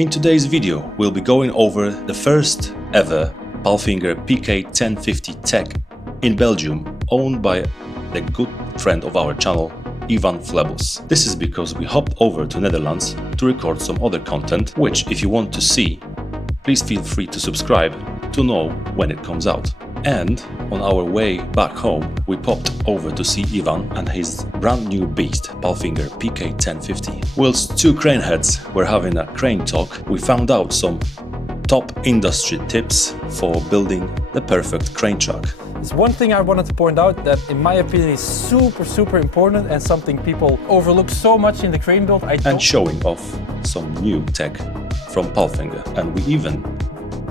In today's video, we'll be going over the first ever Palfinger PK1050 tech in Belgium, owned by the good friend of our channel, Ivan Flebus. This is because we hopped over to Netherlands to record some other content, which if you want to see, please feel free to subscribe to know when it comes out. And on our way back home, we popped over to see Ivan and his brand new beast, Palfinger PK1050. Whilst two crane heads were having a crane talk, we found out some top industry tips for building the perfect crane truck. There's one thing I wanted to point out that in my opinion is super important and something people overlook so much in the crane build. And showing off some new tech from Palfinger, and we even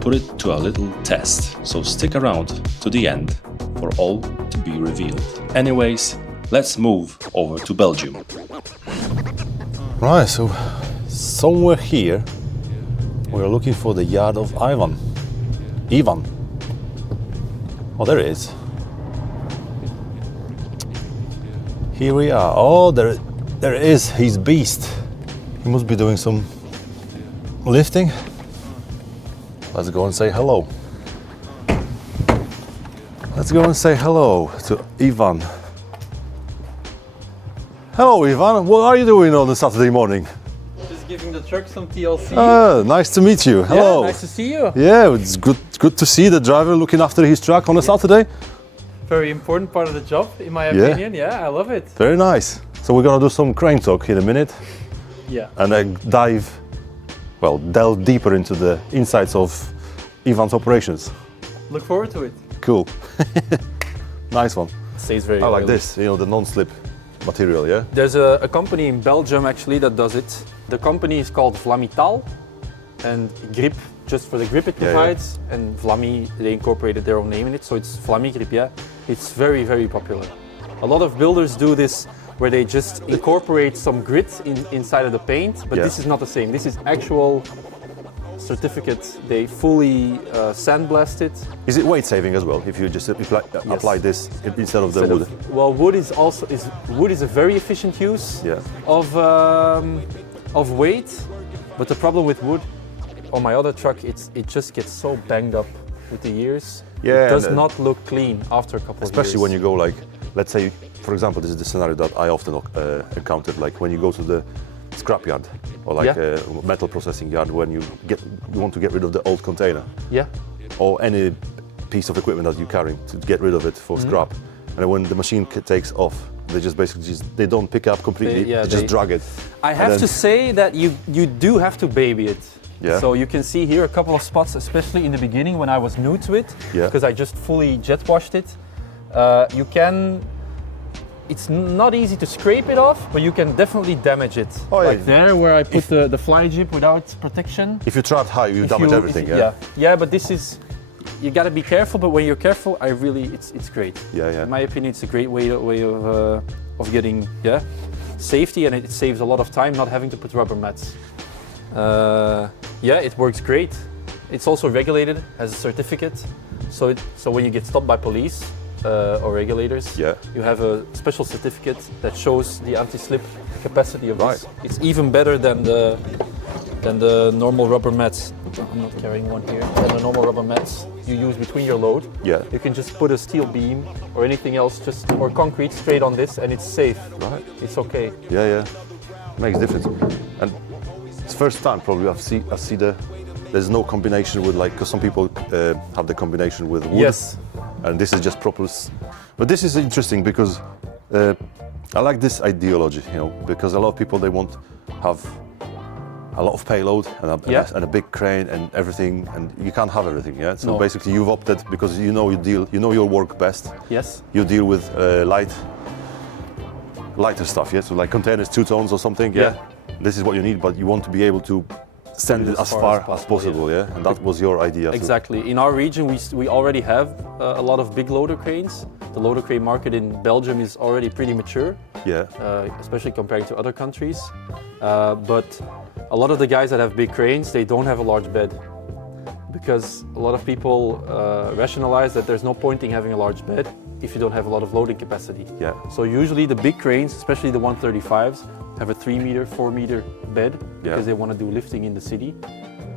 put it to a little test, so stick around to the end for all to be revealed. Anyways, let's move over to Belgium. Right, so somewhere here we're looking for the yard of Ivan. Oh, there it is. Here we are. Oh, there it is, his beast. He must be doing some lifting. Let's go and say hello. Let's go and say hello to Ivan. Hello, Ivan. What are you doing on a Saturday morning? Just giving the truck some TLC. Nice to meet you. Hello. Yeah, nice to see you. Yeah, it's good to see the driver looking after his truck on a Saturday. Very important part of the job, in my opinion. Yeah, I love it. Very nice. So we're gonna do some crane talk in a minute. Yeah. And then delve deeper into the insights of Ivan's operations. Look forward to it. Cool. Nice one. Stays very I like oily. this, you know, the non-slip material, yeah? There's a company in Belgium actually that does it. The company is called Vlamitaal, and grip, just for the grip it provides, and Vlammy, they incorporated their own name in it, so it's Vlammy grip, yeah. It's very popular. A lot of builders do this where they just incorporate some grit inside of the paint, but this is not the same. This is actual certificate. They fully sandblast it. Is it weight saving as well, if you just apply this instead of the wood? Well, wood is a very efficient use of weight, but the problem with wood on my other truck, it just gets so banged up with the years. Yeah, it does not look clean after a couple of years. Especially when you go, like, let's say, for example, this is the scenario that I often encountered, like when you go to the scrap yard or like a metal processing yard, when you want to get rid of the old container. Yeah. Or any piece of equipment that you're carrying to get rid of it for scrap. And when the machine takes off, they just basically they don't pick up completely, they just drag it. I have to say that you do have to baby it. Yeah. So you can see here a couple of spots, especially in the beginning when I was new to it, because I just fully jet washed it. It's not easy to scrape it off, but you can definitely damage it. Oh, like there where I put the fly jib without protection. If you try it high, you damage everything, Yeah, but this is, you gotta be careful, but when you're careful, it's great. Yeah. In my opinion, it's a great way of getting safety, and it saves a lot of time not having to put rubber mats. It works great. It's also regulated, has a certificate, so when you get stopped by police or regulators, you have a special certificate that shows the anti-slip capacity of this. It's even better than the normal rubber mats. I'm not carrying one here. Than the normal rubber mats you use between your load. Yeah. You can just put a steel beam or anything else, or concrete straight on this, and it's safe. Right. It's okay. Yeah. Makes difference. And it's first time probably I see there's no combination with, like, because some people have the combination with wood. Yes. And this is just proper. But this is interesting because I like this ideology, you know, because a lot of people, they want to have a lot of payload and a big crane and everything, and you can't have everything, yeah. So basically, you've opted because you know your work best. Yes. You deal with lighter stuff, yeah. So like containers, 2 tons or something, yeah. This is what you need, but you want to be able to send it as far as possible, yeah? And that was your idea. Exactly. In our region, we already have a lot of big loader cranes. The loader crane market in Belgium is already pretty mature, especially comparing to other countries. But a lot of the guys that have big cranes, they don't have a large bed, because a lot of people rationalize that there's no point in having a large bed if you don't have a lot of loading capacity. Yeah. So usually the big cranes, especially the 135s, have a 3 meter, 4 meter bed because they want to do lifting in the city.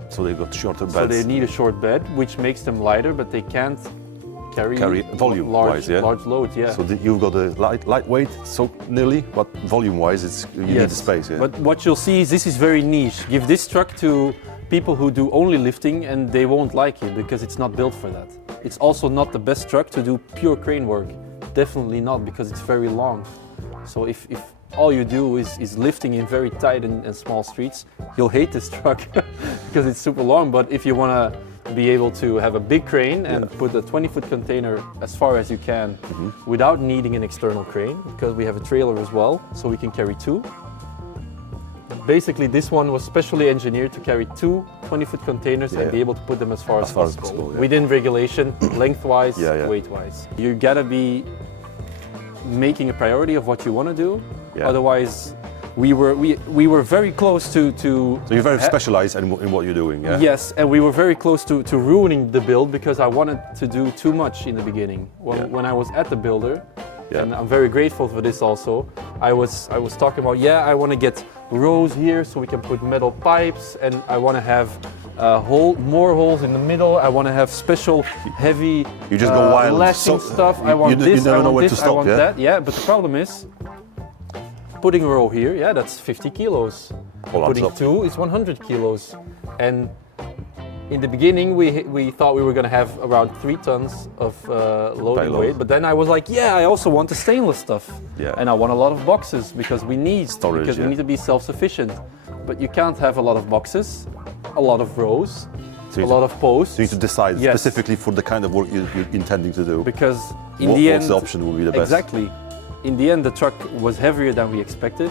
So they've got shorter beds. So they need a short bed, which makes them lighter, but they can't carry volume-wise, large loads. Yeah. So you've got a lightweight, so nearly, but volume-wise, you need the space. Yeah. But what you'll see is this is very niche. Give this truck to people who do only lifting, and they won't like it because it's not built for that. It's also not the best truck to do pure crane work. Definitely not, because it's very long. So if all you do is lifting in very tight and small streets, you'll hate this truck because it's super long. But if you want to be able to have a big crane and put a 20-foot container as far as you can without needing an external crane, because we have a trailer as well, so we can carry 2. Basically, this one was specially engineered to carry 2 20-foot containers and be able to put them as far as possible. Within regulation, lengthwise, weight-wise. You gotta be making a priority of what you want to do. Otherwise, we were very close to. So you're very specialized in what you're doing, yeah? Yes, and we were very close to ruining the build because I wanted to do too much in the beginning. When I was at the builder, and I'm very grateful for this also, I was talking about, I want to get rows here so we can put metal pipes, and I want to have more holes in the middle. I want to have special heavy you just go wild. lashing stuff. I want this, I want this, I want that. Yeah, but the problem is, putting a row here, that's 50 kilos. Putting 2 is 100 kilos. And in the beginning, we thought we were going to have around 3 tons of loading weight. But then I was like, I also want the stainless stuff. And I want a lot of boxes because we need storage. Because we need to be self-sufficient. But you can't have a lot of boxes, a lot of rows, a lot of posts. So you need to decide specifically for the kind of work you're intending to do. Because in the end, what's the option will be the best. Exactly. In the end, the truck was heavier than we expected.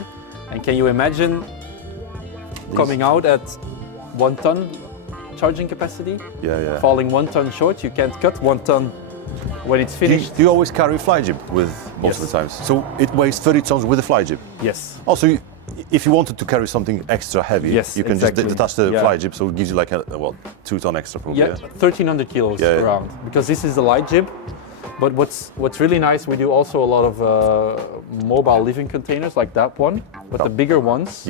And can you imagine coming out at 1 ton charging capacity? Falling 1 ton short, you can't cut 1 ton when it's finished. Do you always carry a fly jib with most of the times? So it weighs 30 tons with a fly jib? Yes. Also, if you wanted to carry something extra heavy, you can just detach the fly jib, so it gives you like a 2 ton extra probably. 1,300 kilos around, because this is the light jib. But what's really nice, we do also a lot of mobile living containers like that one, but the bigger ones.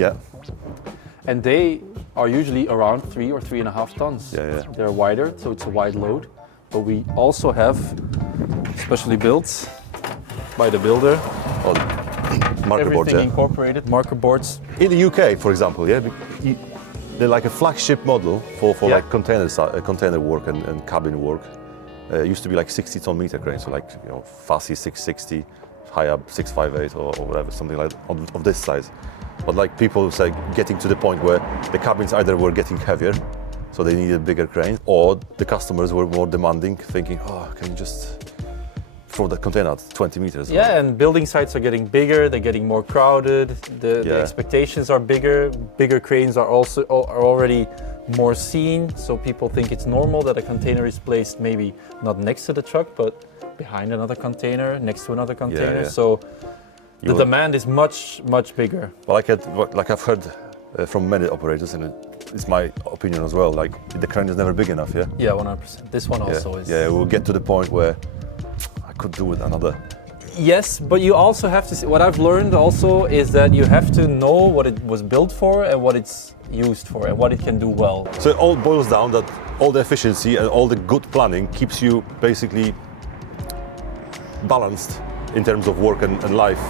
And they are usually around 3 or 3.5 tons. They're wider, so it's a wide load. But we also have specially built by the builder. Marker boards, incorporated, marker boards. In the UK, for example, they're like a flagship model for like container work and cabin work. It used to be like 60-ton meter crane, so like Fassi 660, high up 658 or whatever, something like of this size. But like people say, getting to the point where the cabins either were getting heavier, so they needed bigger crane, or the customers were more demanding, thinking, can you just throw the container out 20 meters? And building sites are getting bigger, they're getting more crowded, the expectations are bigger. Bigger cranes are already more seen, so people think it's normal that a container is placed maybe not next to the truck, but behind another container, next to another container. So the demand is much bigger. Well, like I've heard from many operators, and it's my opinion as well, like the crane is never big enough, 100%. This one also is. We'll get to the point where I could do with another. Yes, but you also have to see, what I've learned also is that you have to know what it was built for and what it's used for and what it can do well. So it all boils down that all the efficiency and all the good planning keeps you basically balanced in terms of work and life.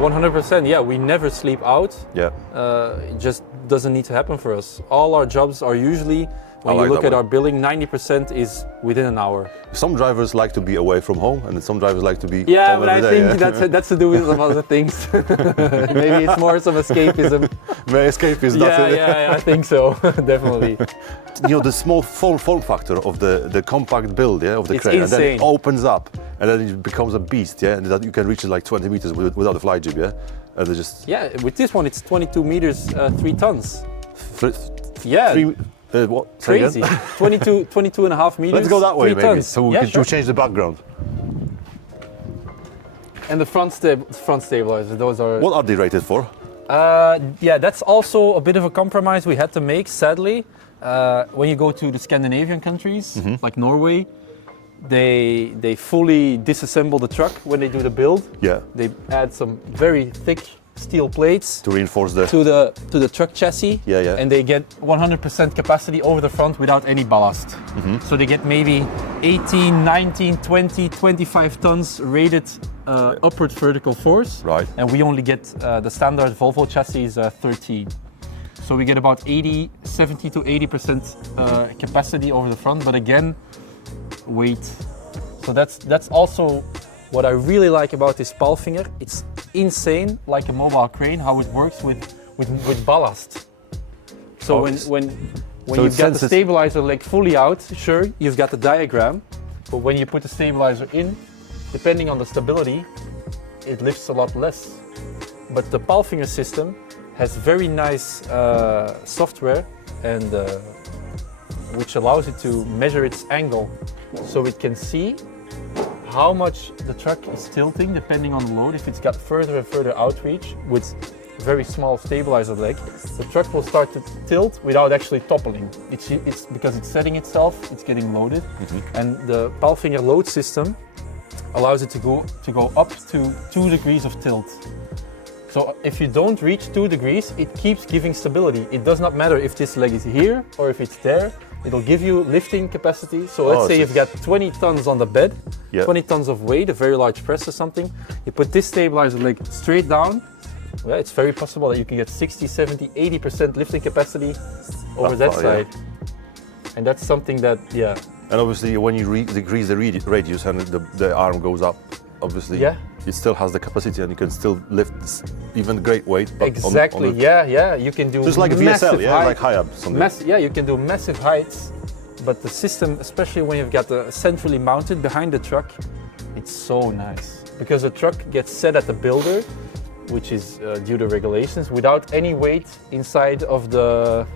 100%, we never sleep out. It just doesn't need to happen for us. All our jobs are usually, when you look at our billing, 90% is within an hour. Some drivers like to be away from home, and some drivers like to be home but I think that's to do with some other things. Maybe it's more some escapism. Escapism, I think so, definitely. The small form factor of the compact build, of the crane, insane. And then it opens up, and then it becomes a beast, and that you can reach it like 20 meters without a fly jib, and just. With this one it's 22 meters, 3 tons. What? Crazy. 22 and a half meters. Let's go that way, maybe. Tons. So we can change the background. And the front stabilizers, those are. What are they rated for? That's also a bit of a compromise we had to make, sadly. When you go to the Scandinavian countries, like Norway, they fully disassemble the truck when they do the build. They add some very thick steel plates to reinforce the to the truck chassis. Yeah. And they get 100% capacity over the front without any ballast. So they get maybe 18, 19, 20, 25 tons rated upward vertical force. Right. And we only get the standard Volvo chassis is 13. So we get about 70 to 80% capacity over the front, but again, weight. So that's also what I really like about this Palfinger. It's insane, like a mobile crane, how it works with ballast. So when you've got the stabilizer leg fully out, sure, you've got the diagram, but when you put the stabilizer in, depending on the stability, it lifts a lot less. But the Palfinger system has very nice software and which allows it to measure its angle, so it can see how much the truck is tilting depending on the load. If it's got further and further outreach with very small stabilizer leg, the truck will start to tilt without actually toppling. It's because it's setting itself, it's getting loaded, and the Palfinger load system allows it to go up to 2 degrees of tilt. So if you don't reach 2 degrees, it keeps giving stability. It does not matter if this leg is here or if it's there. It'll give you lifting capacity. So let's say you've got 20 tons on the bed, 20 tons of weight, a very large press or something. You put this stabilizer leg straight down. Well, it's very possible that you can get 60, 70, 80% lifting capacity over that side. And that's something that, And obviously when you decrease the radius and the arm goes up, obviously it still has the capacity and you can still lift even great weight. But exactly, you can do just like a VSL, like Hiab. You can do massive heights, but the system, especially when you've got the centrally mounted behind the truck, it's so nice. Because the truck gets set at the builder, which is due to regulations, without any weight inside of the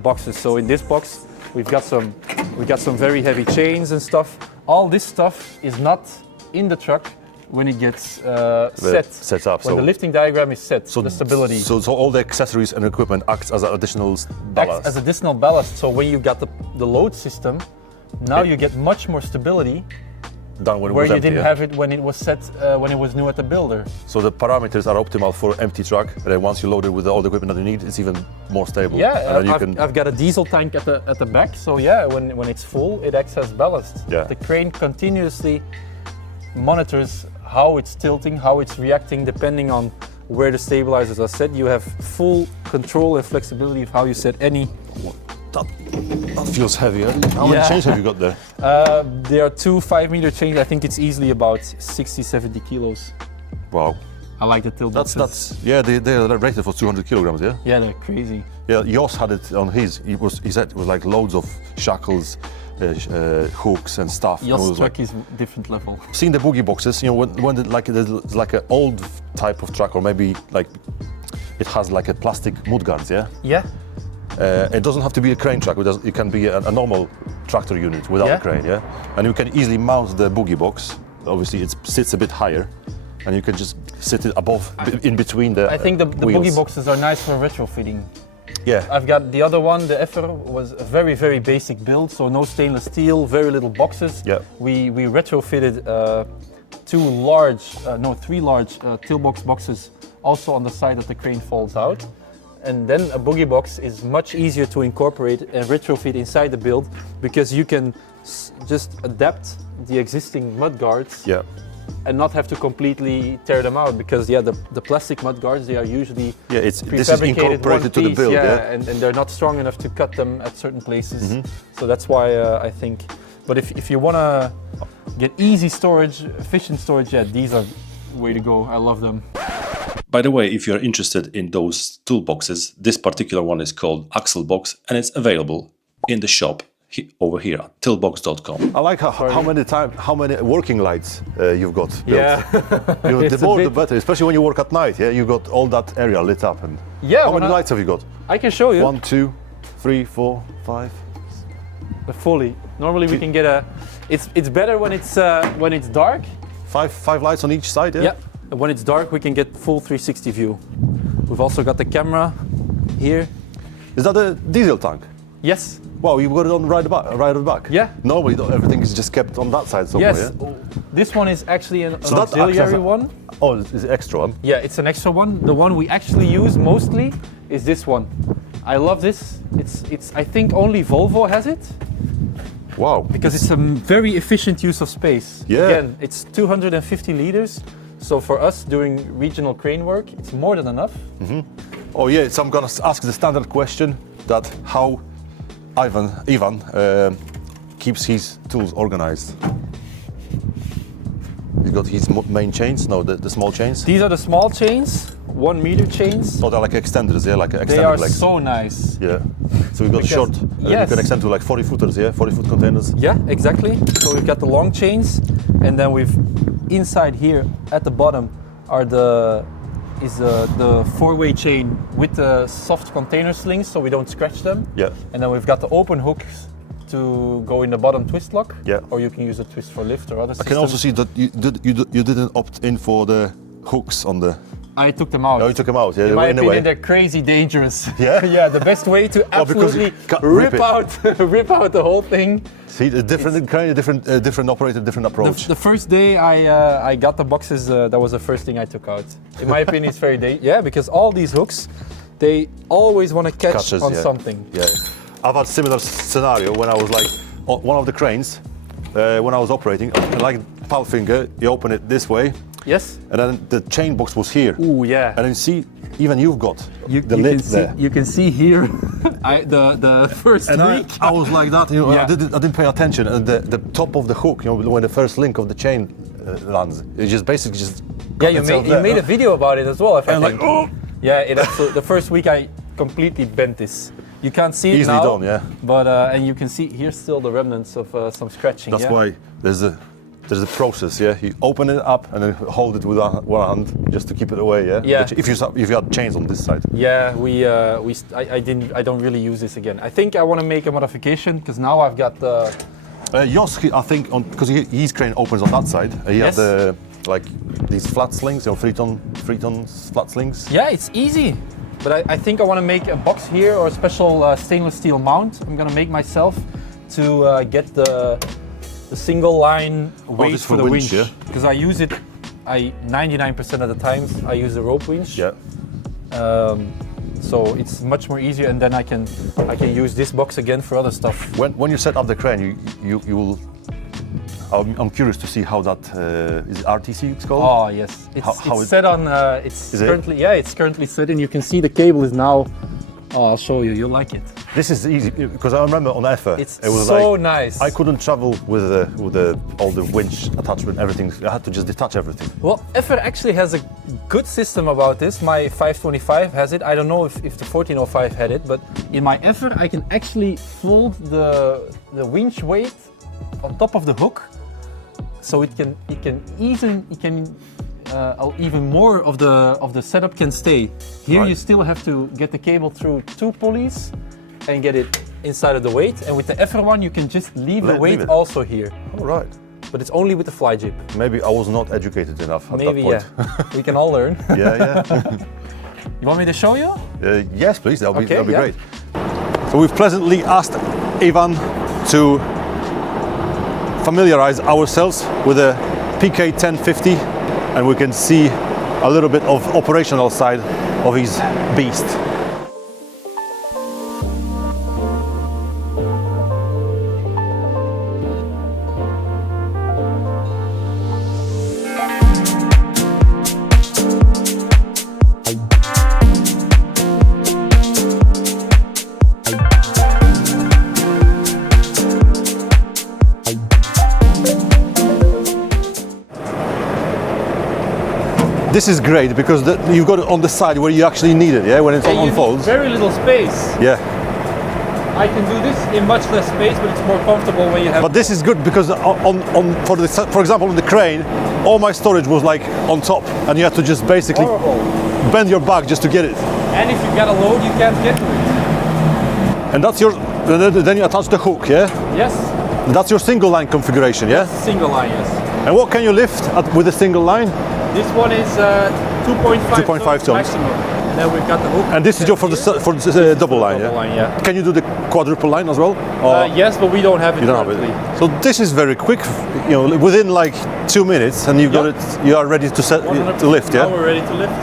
boxes. So in this box, we got some very heavy chains and stuff. All this stuff is not in the truck when it gets set up. When the lifting diagram is set, so the stability. So all the accessories and equipment acts as an additional ballast. Acts as additional ballast. So when you got the load system, now you get much more stability than when it where was you empty, didn't have it when it was set, when it was new at the builder. So the parameters are optimal for empty truck, and then once you load it with all the equipment that you need, it's even more stable. Yeah, and I've got a diesel tank at the back, so yeah, when it's full, it acts as ballast. Yeah. The crane continuously monitors how it's tilting, how it's reacting, depending on where the stabilizers are set. You have full control and flexibility of how you set any. That feels heavy. How many chains have you got there? There are 2 5-meter chains. I think it's easily about 60, 70 kilos. Wow. I like the tilt boxes. They're rated for 200 kilograms, yeah? Yeah, they're crazy. Yeah, Jos had it on his. He said it was like loads of shackles, hooks and stuff. Jos truck is different level. Seeing the boogie boxes, you know, when there's like an old type of truck, or maybe like it has like a plastic mudguards, yeah? Yeah. It doesn't have to be a crane truck. It can be a normal tractor unit without a crane, yeah? And you can easily mount the boogie box. Obviously, it sits a bit higher, and you can just sit it above, in between the I think the wheels. boogie boxes are nice for retrofitting. Yeah. I've got the other one, the FR, was a very, very basic build, so no stainless steel, very little boxes. Yeah. We retrofitted 3 large toolbox boxes also on the side that the crane folds out. And then a boogie box is much easier to incorporate and retrofit inside the build, because you can just adapt the existing mud guards and not have to completely tear them out, because the plastic mud guards, they are usually this is incorporated to the build, and they're not strong enough to cut them at certain places. So that's why I think. But if you want to get easy storage, efficient storage, these are way to go. I love them. By the way, if you're interested in those toolboxes, this particular one is called Axle Box, and it's available in the shop over here at toolbox.com. I like how many working lights you've got built. Yeah. The more the better, especially when you work at night. Yeah, you got all that area lit up. And how many lights have you got? I can show you. 1, 2, 3, 4, 5. Fully. Normally we can get a. It's better when it's dark. 5 lights on each side. Yeah. Yeah. When it's dark, we can get full 360 view. We've also got the camera here. Is that a diesel tank? Yes. Wow, you got it on right at the back? Yeah. Normally everything is just kept on that side somewhere, Yes. yeah? This one is actually an So that acts as auxiliary a- one. Oh, it's an extra one? Yeah, it's an extra one. The one we actually use mostly is this one. I love this. It's I think only Volvo has it. Wow. Because it's a very efficient use of space. Yeah. Again, it's 250 liters. So for us doing regional crane work, it's more than enough. Oh yeah, so I'm gonna ask the standard question that how Ivan keeps his tools organized. He's got his main chains, no, the small chains. These are the small chains, 1 meter chains. So they're like extenders, yeah, like extended They are legs. so nice. Yeah. So we've got Because- short, and yes. you can extend to like 40 footers, yeah, 40-foot containers. Yeah, exactly. So we've got the long chains, and then we've inside here at the bottom are the 4-way chain with the soft container slings, so we don't scratch them. Yeah. And then we've got the open hooks to go in the bottom twist lock. Yeah. Or you can use a twist for lift or other I systems. can also see that you didn't opt in for the hooks on the. I took them out. Oh, you took them out, yeah. In my in a opinion, way. they're crazy dangerous. Yeah? Yeah, the best way to Oh, because you absolutely can't rip rip it. out, rip out the whole thing. See, a different kind of different operator, different approach. The first day I got the boxes, that was the first thing I took out. In my opinion, it's very yeah, because all these hooks, they always want to catch Catches, on yeah. something. Yeah, I've had similar scenario when I was like on one of the cranes when I was operating, like Palfinger, you open it this way, Yes. and then the chain box was here. Ooh, yeah. And then see, even you've got the you lid can see, there. You can see here, the first And week. I was like that, you know, Yeah. I didn't pay attention. And the top of the hook, you know, when the first link of the chain lands, it just basically just. Yeah, got itself you there. made a video about it as well. If I And like, think. oh, Yeah, the first week I completely bent this. You can't see it Easily now, done, yeah. But and you can see here's still the remnants of some scratching. that's yeah? why there's a process, yeah. You open it up and then hold it with one hand just to keep it away, yeah. Yeah. If you had chains on this side. Yeah, I don't really use this again. I think I want to make a modification because now I've got the. Jos, I think, because his crane opens on that side. He Yes. had like these flat slings, you know, 3 ton flat slings. Yeah, it's easy. But I think I want to make a box here or a special stainless steel mount. I'm gonna make myself to get the single line weight this for for the winch, winch. yeah? Because I use it, 99% of the times I use the rope winch. Yeah. So it's much more easier, and then I can use this box again for other stuff. When you set up the crane, you will. I'm curious to see how that is it RTC it's called. Oh yes, How it's it- set on. It's Is it? currently it's currently set, and you can see the cable is now. Oh, I'll show you. You'll like it. This is easy because I remember on EFA It's it was so like nice. I couldn't travel with all the winch attachment, everything. I had to just detach everything. Well, FR actually has a good system about this. My 525 has it. I don't know if the 1405 had it, but in my FR I can actually fold the winch weight on top of the hook, so even more of the setup can stay. Here Right. you still have to get the cable through 2 pulleys and get it inside of the weight. And with the FR one, you can just leave the Leave weight it. also here. All right. But it's only with the fly jib. Maybe I was not educated enough at Maybe, that yeah. point. We can all learn. Yeah. You want me to show you? Yes, please. That'll be Okay, yeah. great. So we've pleasantly asked Ivan to familiarize ourselves with a PK1050, and we can see a little bit of operational side of his beast. This is great because you've got it on the side where you actually need it, yeah, when it You need unfolds. very little space. Yeah, I can do this in much less space, but it's more comfortable when you have. but this is good because for example, on the crane, all my storage was like on top, and you had to just basically horrible. bend your back just to get it. And if you got a load, you can't get to it. And that's your. Then you attach the hook, yeah. Yes, That's your single line configuration, yeah. single line, yes. And what can you lift with a single line? This one is 2.5 2.5 tons. maximum. And then we've got the hook. And this is your for the double line, double line, yeah. Can you do the quadruple line as well? Yes, but we don't have it. You don't have it. So this is very quick. You know, within like 2 minutes, and you've got it. You are ready to to lift. Yeah. Now we're ready to lift.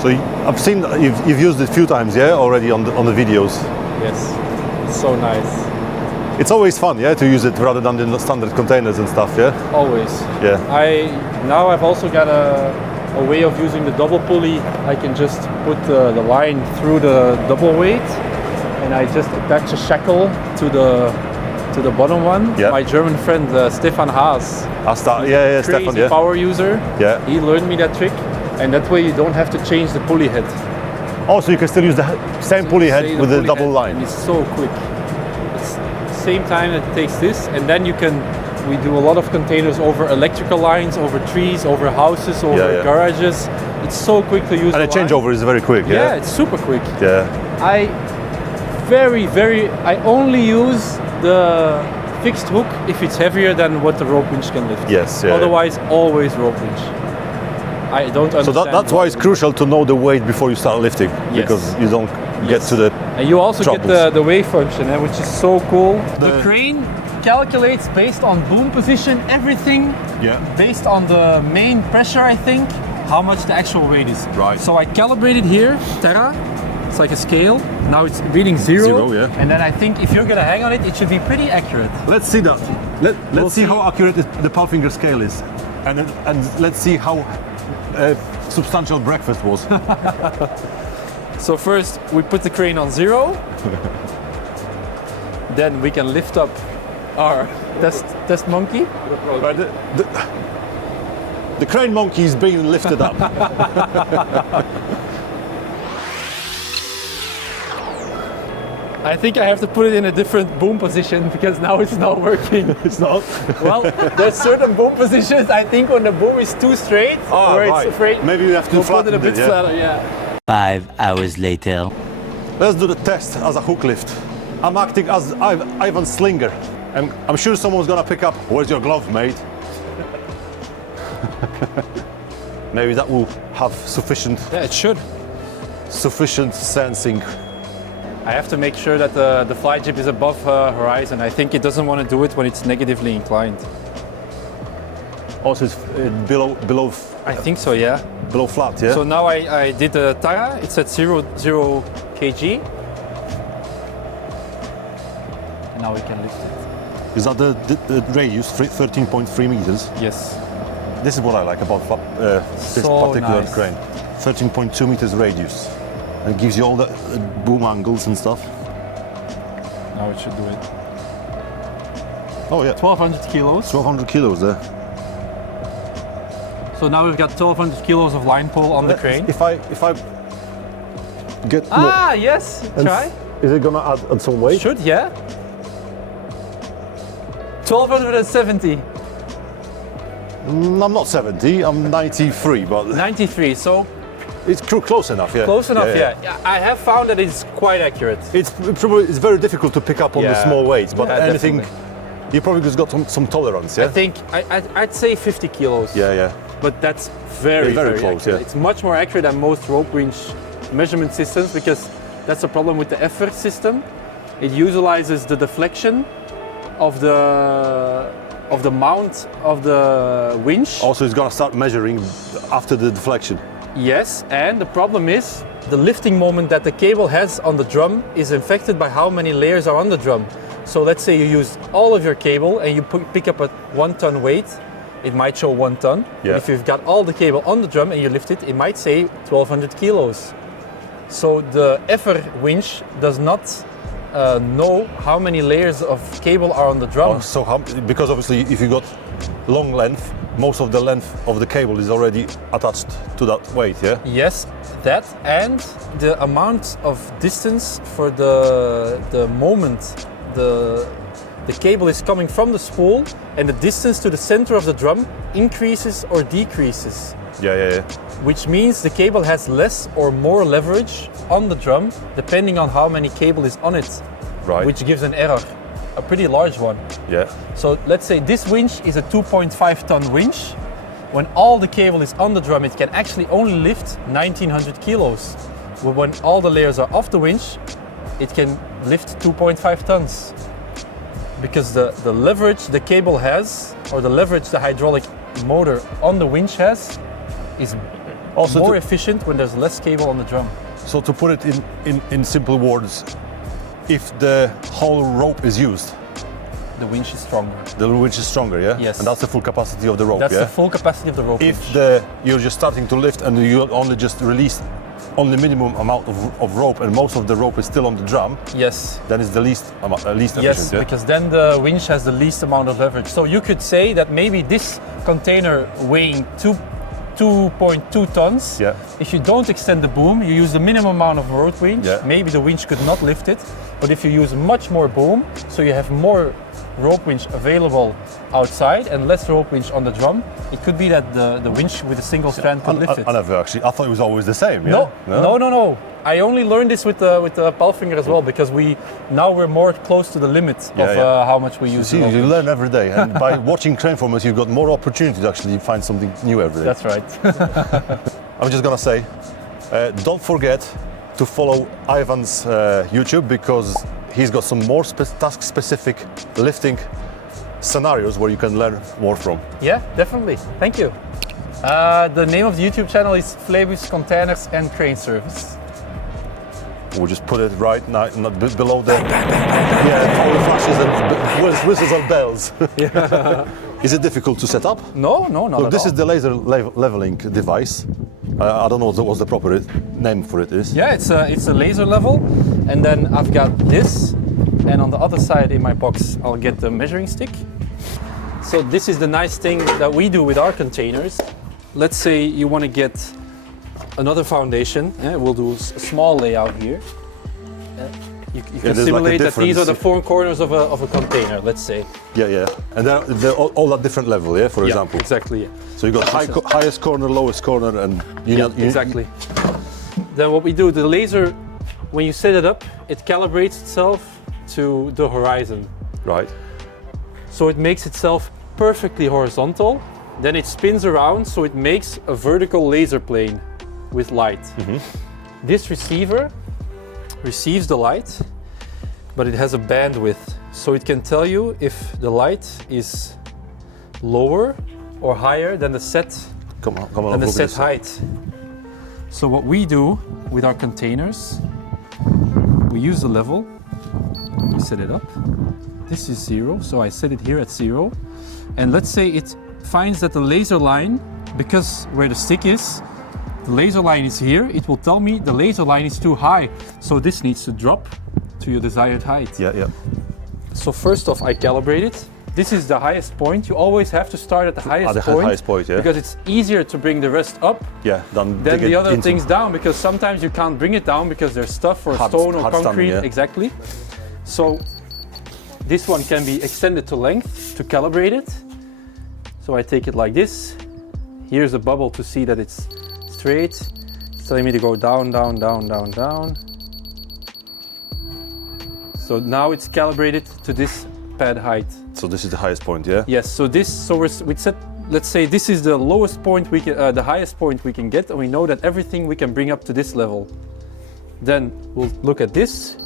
So I've seen you've used it a few times, yeah, already on the videos. Yes, it's so nice. It's always fun, yeah, to use it rather than the standard containers and stuff, yeah. Always. Yeah. Now I've also got a way of using the double pulley. I can just put the line through the double weight, and I just attach a shackle to the bottom one. Yeah. My German friend Stefan Haas. Stefan, yeah. Power user. Yeah. He learned me that trick, and that way you don't have to change the pulley head. Also, you can still use the same pulley head with the double line. And it's so quick. It's the same time that it takes this, and then we do a lot of containers over electrical lines, over trees, over houses, over garages. It's so quick to use. And the changeover is very quick, yeah? Yeah, it's super quick. Yeah. I only use the fixed hook if it's heavier than what the rope winch can lift. Yes, yeah. Otherwise, always rope winch. I don't understand. So that's why it's crucial to know the weight before you start lifting, because you don't get to the And you also troubles. get the wave function, which is so cool. The crane calculates based on boom position, everything, based on the main pressure, I think, how much the actual weight is. Right. So I calibrated here, Terra. It's like a scale. Now it's reading zero. And then I think if you're gonna hang on it, it should be pretty accurate. Let's see that. Let's see how accurate the Palfinger scale is, and let's see how substantial breakfast was. So first we put the crane on zero. Then we can lift up our test monkey. Right, the crane monkey is being lifted up. I think I have to put it in a different boom position because now it's not working. It's not? Well, there's certain boom positions, I think, when the boom is too straight, where it's afraid. Maybe you have to put it a bit flatter, yeah. 5 hours later. Let's do the test as a hook lift. I'm acting as Ivan Slinger. And I'm sure someone's gonna pick up, where's your glove, mate? Maybe that will have sufficient... Yeah, it should. Sufficient sensing. I have to make sure that the fly jib is above horizon. I think it doesn't want to do it when it's negatively inclined. Also, it's below. I think so, yeah. Below flat, yeah. So now I did the Tara. It's at 0 kg. And now we can lift it. Is that the radius, 13.3 meters? Yes. This is what I like about this particular crane. 13.2 meters radius. And it gives you all the boom angles and stuff. Now it should do it. Oh yeah. 1200 kilos. 1200 kilos there. So now we've got 1200 kilos of line pull on the crane. If I get more, yes, try. Is it gonna add some weight? Should, yeah. 1270. I'm not 70, I'm 93, but 93, so it's close enough, yeah. Close enough, yeah. I have found that it's quite accurate. It's very difficult to pick up on the small weights, but anything, definitely. you probably just got some tolerance, yeah? I think, I'd say 50 kilos. Yeah. But that's very close, accurate. yeah. It's much more accurate than most rope winch measurement systems because that's the problem with the FIRST system. It utilizes the deflection of the mount of the winch. Also, it's gonna start measuring after the deflection. Yes, and the problem is the lifting moment that the cable has on the drum is affected by how many layers are on the drum. So let's say you use all of your cable and you pick up a 1 ton weight, it might show 1 ton. Yeah. If you've got all the cable on the drum and you lift it, it might say 1200 kilos. So the FR winch does not know how many layers of cable are on the drum. Because obviously if you got long length, most of the length of the cable is already attached to that weight, yeah? Yes, that and the amount of distance for the moment the cable is coming from the spool and the distance to the center of the drum increases or decreases. Yeah. Which means the cable has less or more leverage on the drum depending on how many cable is on it. Right. Which gives an error, a pretty large one. Yeah. So let's say this winch is a 2.5 ton winch. When all the cable is on the drum, it can actually only lift 1900 kilos. when all the layers are off the winch, it can lift 2.5 tons. Because the leverage the cable has, or the leverage the hydraulic motor on the winch has, is also more efficient when there's less cable on the drum. So to put it in simple words, if the whole rope is used, the winch is stronger. The winch is stronger, yeah? Yes. And that's the full capacity of the rope, That's yeah? the full capacity of the rope If winch. you're just starting to lift and you only just release only minimum amount of rope and most of the rope is still on the drum, yes, then it's the least efficient, yes, yeah? because then the winch has the least amount of leverage. So you could say that maybe this container weighing 2.2 tons, Yeah. if you don't extend the boom, you use the minimum amount of rope winch, Yeah. maybe the winch could not lift it. But if you use much more boom, so you have more rope winch available outside and less rope winch on the drum, it could be that the winch with a single strand could lift it. I never actually, I thought it was always the same, yeah? No. I only learned this with the Palfinger as well, because now we're more close to the limit of how much we use. See, the rope you winch. learn every day, and by watching Craneformers, you've got more opportunity to actually find something new every day. That's right. I'm just gonna say, don't forget to follow Ivan's YouTube, because he's got some more task-specific lifting scenarios where you can learn more from. Yeah, definitely. Thank you. The name of the YouTube channel is FIRST Containers-CraneService. We'll just put it right now, not below the all the flashes and whistles and bells. Yeah. Is it difficult to set up? No, not Look, at this all. is the laser leveling device. I don't know what the proper name for it is. Yeah, it's a laser level, and then I've got this, and on the other side in my box I'll get the measuring stick. So this is the nice thing that we do with our containers. Let's say you want to get another foundation. We'll do a small layout here. You can simulate that these are the four corners of a container, let's say. Yeah. And they're all at different level, yeah, for example. Exactly, yeah. So you got highest corner, lowest corner, and exactly. Then what we do, the laser, when you set it up, it calibrates itself to the horizon. Right. So it makes itself perfectly horizontal. Then it spins around, so it makes a vertical laser plane with light. Mm-hmm. This receiver receives the light, but it has a bandwidth, so it can tell you if the light is lower or higher than the set height. So what we do with our containers, we use the level, we set it up. This is 0, so I set it here at 0. And let's say it finds that the laser line, because where the stick is, the laser line is here, it will tell me the laser line is too high. So this needs to drop to your desired height. Yeah. So first off, I calibrate it. This is the highest point. You always have to start at the highest point, yeah. Because it's easier to bring the rest up than the other things down, because sometimes you can't bring it down because there's stuff or stone or concrete. Exactly. So this one can be extended to length to calibrate it. So I take it like this. Here's a bubble to see that it's straight. It's telling me to go down, down, down, down, down. So now it's calibrated to this pad height. So this is the highest point, yeah? Yes. So we set. Let's say this is the lowest point we can, the highest point we can get, and we know that everything we can bring up to this level. Then we'll look at this,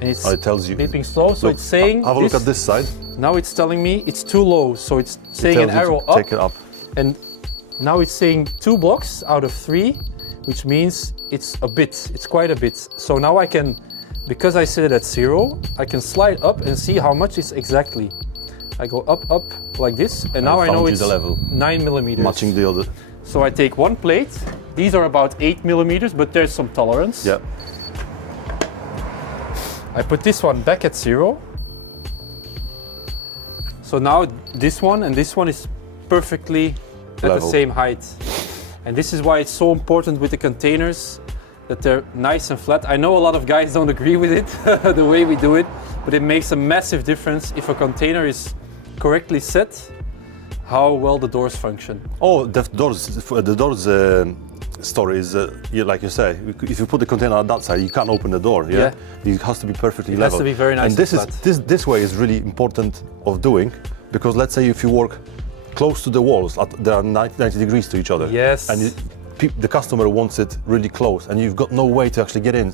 and it's it tells you beeping slow. So it's saying. Have a look at this side. Now it's telling me it's too low, so it's saying an arrow up. Take it up. And now it's saying 2 blocks out of 3, which means it's a bit. It's quite a bit. So now I can, because I set it at 0, I can slide up and see how much it's exactly. I go up like this, and now I know it's the level. 9 millimeters. Matching the other. So I take one plate. These are about 8 millimeters, but there's some tolerance. Yeah. I put this one back at 0. So now this one and this one is perfectly at the same height. And this is why it's so important with the containers, that they're nice and flat. I know a lot of guys don't agree with it, the way we do it, but it makes a massive difference if a container is correctly set, how well the doors function. Oh, the doors story is, like you say, if you put the container on that side, you can't open the door. Yeah, it has to be perfectly level. It has to be very nice. And this way is really important of doing, because let's say if you work close to the walls, they are 90 degrees to each other. Yes. And the customer wants it really close, and you've got no way to actually get in.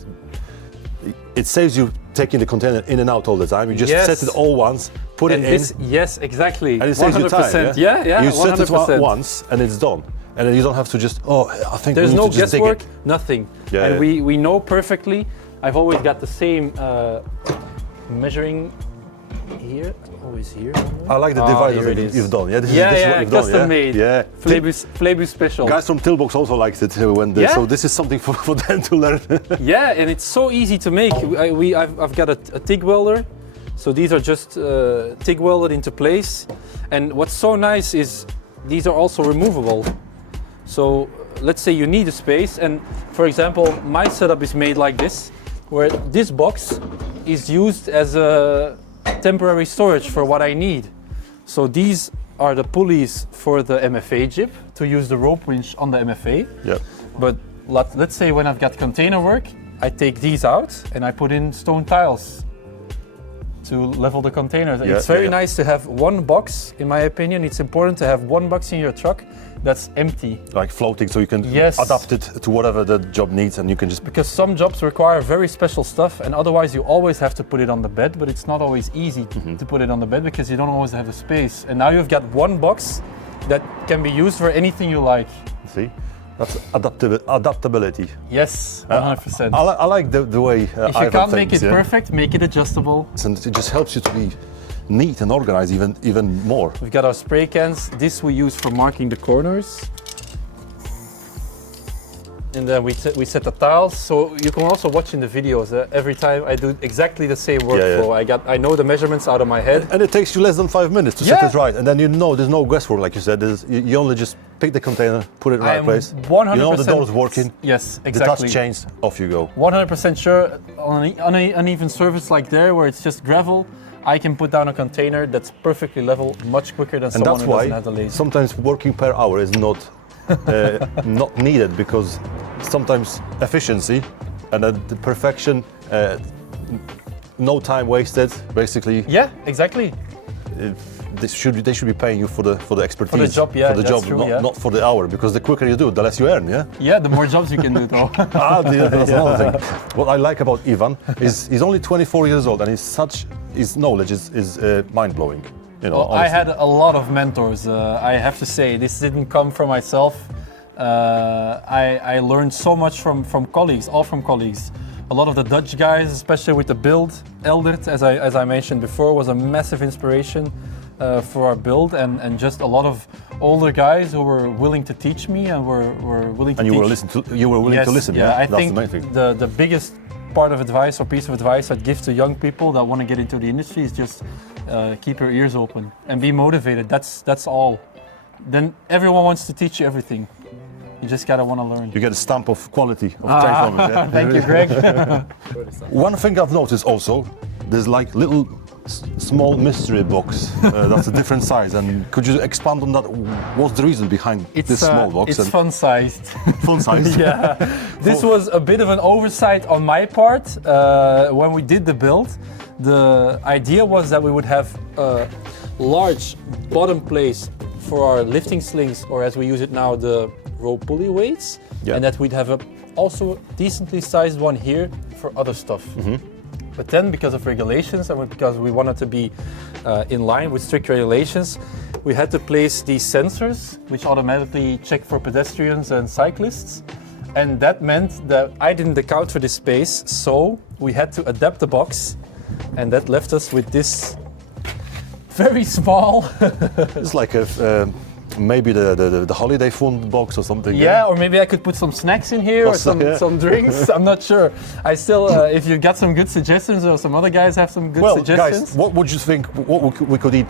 It saves you taking the container in and out all the time. You just set it all once, put it in. Yes, exactly. And it saves you time. Yeah, You 100%. set it once, and it's done. And then you don't have to just, I think there's we need no to just guesswork, dig it. nothing. Yeah, and yeah. we know perfectly. I've always got the same measuring here, always here. I like the divider here that you've done. Yeah, this yeah, is yeah, what you've custom done. made. Yeah. Flebus special. Guys from Toolbox also liked it when they, so this is something for them to learn. Yeah, and it's so easy to make. I've got a TIG welder, so these are just TIG welded into place. And what's so nice is these are also removable. So let's say you need a space, and for example, my setup is made like this, where this box is used as a temporary storage for what I need. So these are the pulleys for the MFA jib to use the rope winch on the MFA. Yep. But let's say when I've got container work, I take these out and I put in stone tiles to level the containers. Yeah, it's very nice to have one box, in my opinion. It's important to have one box in your truck that's empty. Like floating, so you can adapt it to whatever the job needs, and you can just... Because some jobs require very special stuff, and otherwise you always have to put it on the bed, but it's not always easy to put it on the bed because you don't always have the space. And now you've got one box that can be used for anything you like. See? That's adaptability. Yes, 100%. I like the way if you can't make it perfect, make it adjustable. And it just helps you to be neat and organized even more. We've got our spray cans. This we use for marking the corners. And then we set the tiles. So you can also watch in the videos. Every time I do exactly the same workflow. I know the measurements out of my head. And it takes you less than 5 minutes to set it right. And then you know there's no guesswork, like you said. You only just pick the container, put it in the right place. 100% you know the door's working. Yes, exactly. The touch changed, off you go. 100% sure on an uneven surface like there, where it's just gravel, I can put down a container that's perfectly level much quicker than someone who doesn't have the laser. Sometimes working per hour is not not needed, because sometimes efficiency and the perfection, no time wasted, basically. Yeah, exactly. They should be paying you for the expertise. For the job, yeah. For the job, true, not for the hour, because the quicker you do, the less you earn, yeah? Yeah, the more jobs you can do, though. That's another thing. What I like about Ivan is he's only 24 years old, and his knowledge is mind-blowing. You know, I had a lot of mentors, I have to say. This didn't come from myself. I learned so much from colleagues, all from colleagues. A lot of the Dutch guys, especially with the build, Eldert, as I mentioned before, was a massive inspiration for our build, and just a lot of older guys who were willing to teach me and were willing to teach. And you were willing to listen, yeah? I That's think the main thing. The biggest part of advice or piece of advice I'd give to young people that want to get into the industry is just keep your ears open and be motivated. That's all. Then everyone wants to teach you everything. You just gotta want to learn. You get a stamp of quality of Craneformers, yeah? Thank you, Greg. One thing I've noticed also, there's like little small mystery box that's a different size. And could you expand on that? What's the reason behind this small box? It's fun-sized. Fun-sized? Yeah. This was a bit of an oversight on my part. When we did the build, the idea was that we would have a large bottom place for our lifting slings, or as we use it now, the rope pulley weights, and that we'd have a also decently sized one here for other stuff. But then, because of regulations and because we wanted to be in line with strict regulations, we had to place these sensors which automatically check for pedestrians and cyclists. And that meant that I didn't account for this space, so we had to adapt the box, and that left us with this very small. It's like a maybe the holiday fund box or something. Yeah, or maybe I could put some snacks in here or some drinks. I'm not sure. I still, if you've got some good suggestions or some other guys have some good suggestions. Guys, what would you think? What we could eat?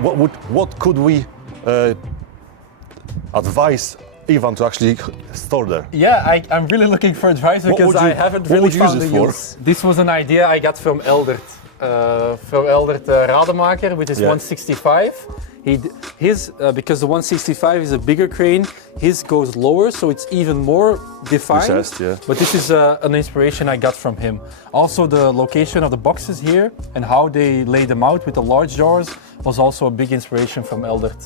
What could we advise Ivan to actually store there? Yeah, I'm really looking for advice because I haven't really found the use. This was an idea I got from Eldert. From Eldert Rademacher with his 165. Because the 165 is a bigger crane, his goes lower, so it's even more defined. Recessed, yeah. But this is an inspiration I got from him. Also, the location of the boxes here and how they lay them out with the large drawers was also a big inspiration from Eldert.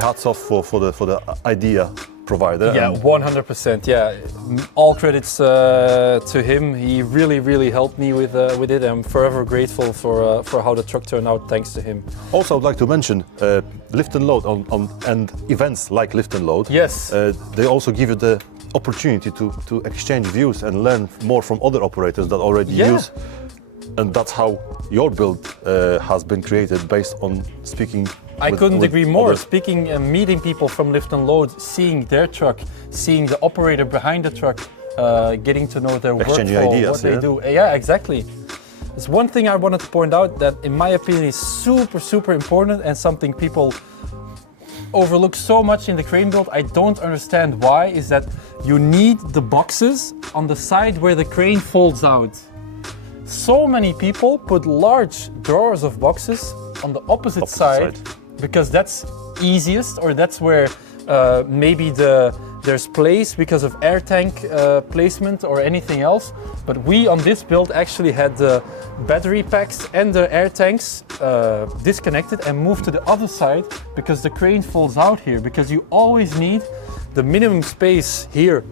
Hats off for the idea provider. Yeah, 100%. Yeah, all credits to him. He really helped me with it. I'm forever grateful for how the truck turned out, thanks to him. Also, I'd like to mention lift and load and events like lift and load. Yes. They also give you the opportunity to exchange views and learn more from other operators that already use. And that's how your build has been created, based on speaking. I couldn't agree more. Other... Speaking and meeting people from lift and load, seeing their truck, seeing the operator behind the truck, getting to know their workflow, ideas, what they do. Yeah, exactly. There's one thing I wanted to point out that, in my opinion, is super important, and something people overlook so much in the crane build. I don't understand why. Is that you need the boxes on the side where the crane folds out. So many people put large drawers of boxes on the opposite side because that's easiest, or that's where maybe there's place because of air tank placement or anything else. But we on this build actually had the battery packs and the air tanks disconnected and moved to the other side, because the crane folds out here, because you always need the minimum space here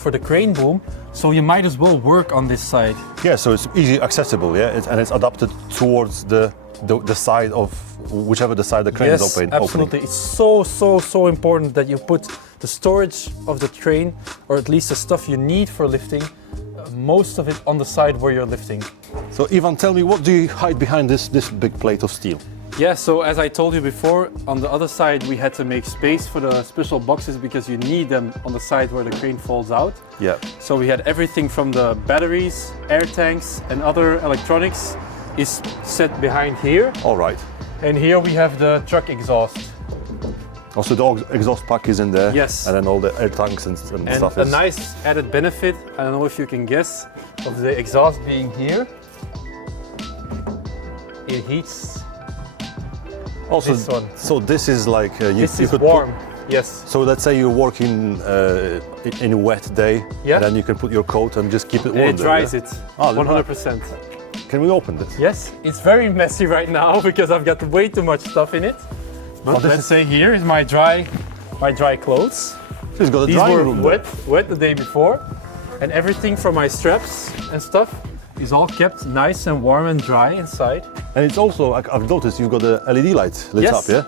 for the crane boom. So you might as well work on this side. Yeah, so it's easy accessible, yeah, and it's adapted towards the side of whichever the side the crane is opening. Yes, absolutely. It's so important that you put the storage of the crane, or at least the stuff you need for lifting, most of it on the side where you're lifting. So Ivan, tell me, what do you hide behind this big plate of steel? Yeah, so as I told you before, on the other side we had to make space for the special boxes, because you need them on the side where the crane folds out. Yeah. So we had everything from the batteries, air tanks and other electronics is set behind here. All right. And here we have the truck exhaust. Also the exhaust pack is in there. Yes. And then all the air tanks and stuff. And a nice added benefit, I don't know if you can guess, of the exhaust being here. It heats. Also, this one. So this is like this is warm. Yes. So let's say you're working in a wet day, and then you can put your coat and just keep it warm. It dries it. 100%. Can we open this? Yes. It's very messy right now because I've got way too much stuff in it. But let's say here is my dry clothes. So it's got a These drying were room wet the day before, and everything from my straps and stuff is all kept nice and warm and dry inside. And it's also, I've noticed you've got the LED light lit up, yeah?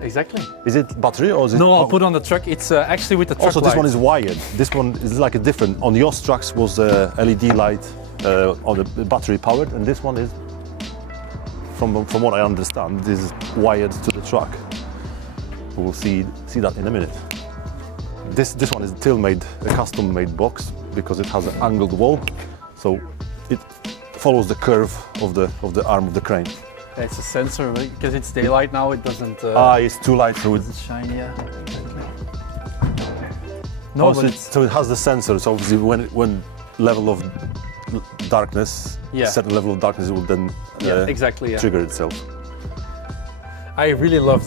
Exactly. Is it battery or is it? No, I'll put on the truck. It's actually with the truck Also, this light. one is wired. This one is like a different. On your trucks was LED light on the battery powered, and this one is, from what I understand, this is wired to the truck. We'll see that in a minute. This one is a custom made box, because it has an angled wall, so it follows the curve of the arm of the crane. It's a sensor, because it's daylight now. It doesn't. It's too light, so it's shiny. Yeah. No, but so it has the sensor. So obviously, when level of darkness, certain level of darkness, it will then trigger itself. I really love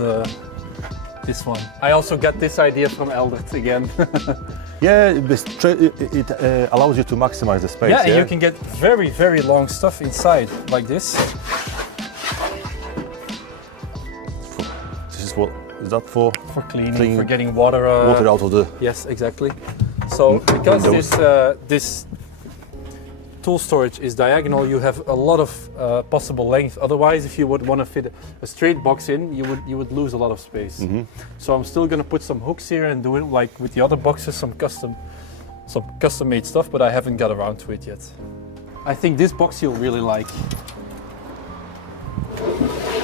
this one. I also got this idea from Eldert again. Yeah, it allows you to maximize the space. Yeah, and you can get very long stuff inside, like this. What is that for? For cleaning, for getting water out of the. Yes, exactly. So because this tool storage is diagonal, you have a lot of possible length. Otherwise, if you would want to fit a straight box in, you would lose a lot of space. Mm-hmm. So I'm still going to put some hooks here and do it like with the other boxes, some custom made stuff, but I haven't got around to it yet. I think this box you'll really like.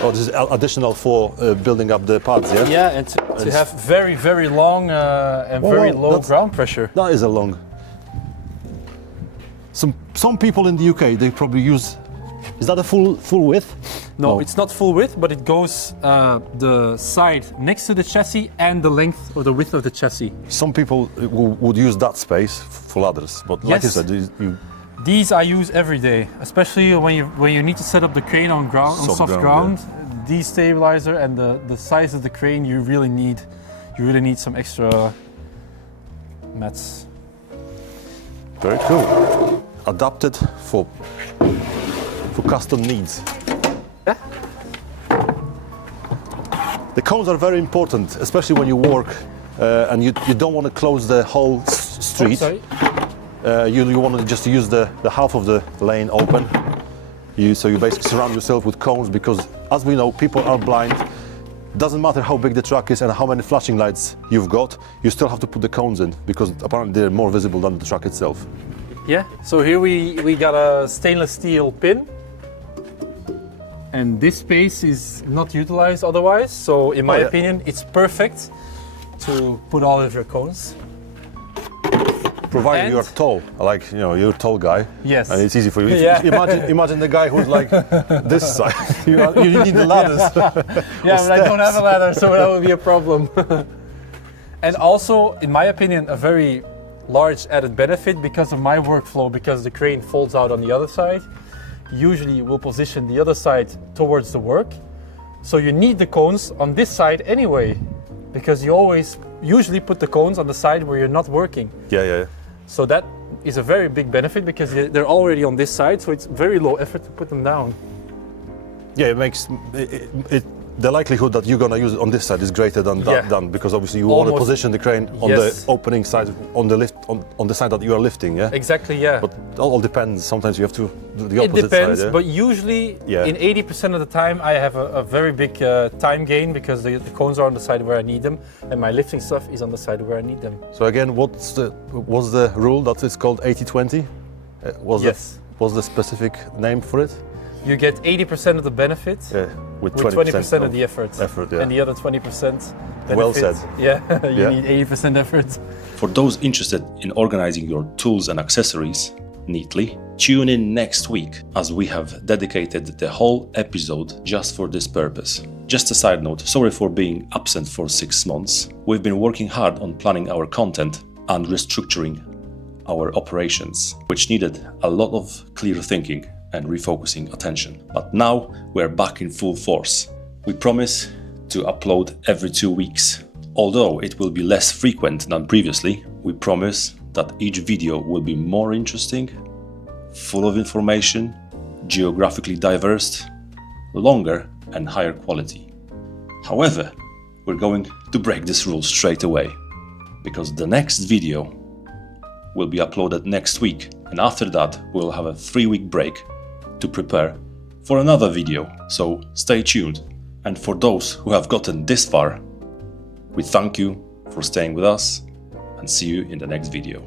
Oh, this is additional for building up the pads, yeah? Yeah, and to have very long and very low ground pressure. That is a long. Some people in the UK, they probably use. Is that a full width? No, it's not full width, but it goes the side next to the chassis and the length or the width of the chassis. Some people would use that space for ladders, but like you said, these I use every day, especially when you need to set up the crane on soft ground. Yeah. These stabilizer and the size of the crane, you really need some extra mats. Very cool. Adapted for custom needs. Yeah. The cones are very important, especially when you work and you don't want to close the whole street. Oh, sorry. You want to just use the half of the lane open. So you basically surround yourself with cones because, as we know, people are blind. Doesn't matter how big the truck is and how many flashing lights you've got, you still have to put the cones in because apparently they're more visible than the truck itself. Yeah, so here we got a stainless steel pin. And this space is not utilized otherwise, so in my opinion, it's perfect to put all of your cones. Provided you're tall, like, you know, you're a tall guy. Yes. And it's easy for you. Yeah. Imagine the guy who's like this side. You need the ladders. Yeah, but I don't have a ladder, so that would be a problem. And also, in my opinion, a very large added benefit because of my workflow, because the crane folds out on the other side. Usually we'll position the other side towards the work. So you need the cones on this side anyway, because you always usually put the cones on the side where you're not working. Yeah. So that is a very big benefit because they're already on this side, so it's very low effort to put them down. Yeah, it makes the likelihood that you're gonna use it on this side is greater than that, because obviously you want to position the crane on the opening side, on the lift, on the side that you are lifting. Yeah. Exactly. Yeah. But it all depends. Sometimes you have to do the opposite It depends, side. Yeah? but usually in 80% of the time I have a very big time gain because the cones are on the side where I need them, and my lifting stuff is on the side where I need them. So again, what's the rule that it's called 80-20? What's the specific name for it? You get 80% of the benefit with 20% of the effort. Yeah. And the other 20% benefit. Well said. Yeah, you need 80% effort. For those interested in organizing your tools and accessories neatly, tune in next week as we have dedicated the whole episode just for this purpose. Just a side note, sorry for being absent for 6 months. We've been working hard on planning our content and restructuring our operations, which needed a lot of clear thinking and refocusing attention. But now we're back in full force. We promise to upload every 2 weeks. Although it will be less frequent than previously, we promise that each video will be more interesting, full of information, geographically diverse, longer and higher quality. However, we're going to break this rule straight away, because the next video will be uploaded next week, and after that we'll have a 3-week break to prepare for another video, so stay tuned. And for those who have gotten this far, we thank you for staying with us and see you in the next video.